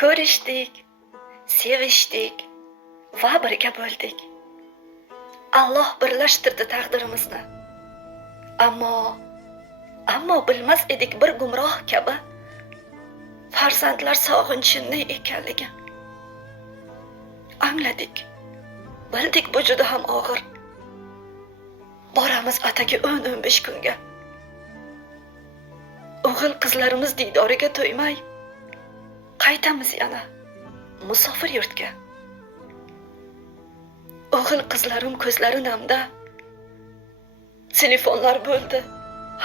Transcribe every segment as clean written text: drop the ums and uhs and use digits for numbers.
Ko'rishdik, sevishdik va birga bo'ldik. Alloh birlashtirdi taqdirimizni. Ammo bilmas edik bir gumroh kabi farzandlar sog'inchi ne ekanligini. Angladik. Bildik bu juda ham og'ir. Boramiz atagi 10-15 kunga. O'g'il qizlarimiz diydoriga to'ymay qaytamiz yana musofir yurtga. O'g'il qizlarim ko'zlari namda. Telefonlar bo'ldi.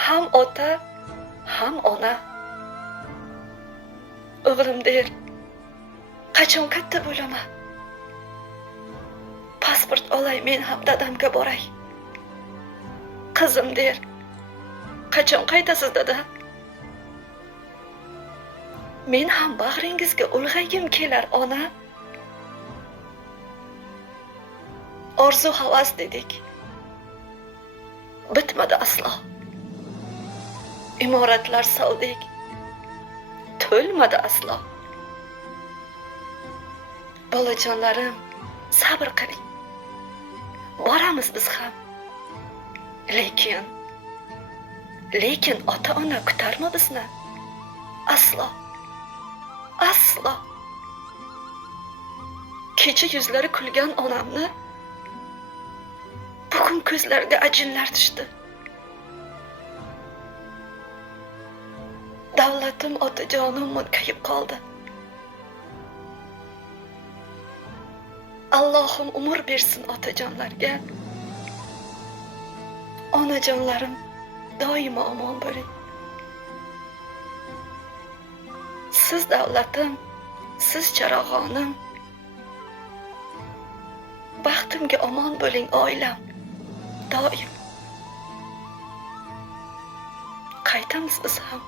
Ham ota, ham ona. O'g'lim der, qachon katta bo'laman? Pasport olay, men ham dadamga boray. Qizim der, qachon qaytasiz dada? Men ham bag'ringizga ulg'aygim kelar ona. Orzu havas dedik. Bitmadi aslo. Imoratlar soldik. To'lmadi aslo. Bolajonlarim, sabr qiling. Boramiz biz ham. Lekin ota-ona kutarmi bizni? Aslo. Aslo. Kecha yuzlari kulgan onamni bugun ko'zlariga ajinlar tushdi. Davlatim, otajonim munkayib qoldi. Allohim umr bersin otajonlarga. Onajonlarim doimo omon bo'ling. Siz davlatim, siz charog'onim. Baxtimga omon bo'ling oilam. Doim. Qaytamiz biz ham.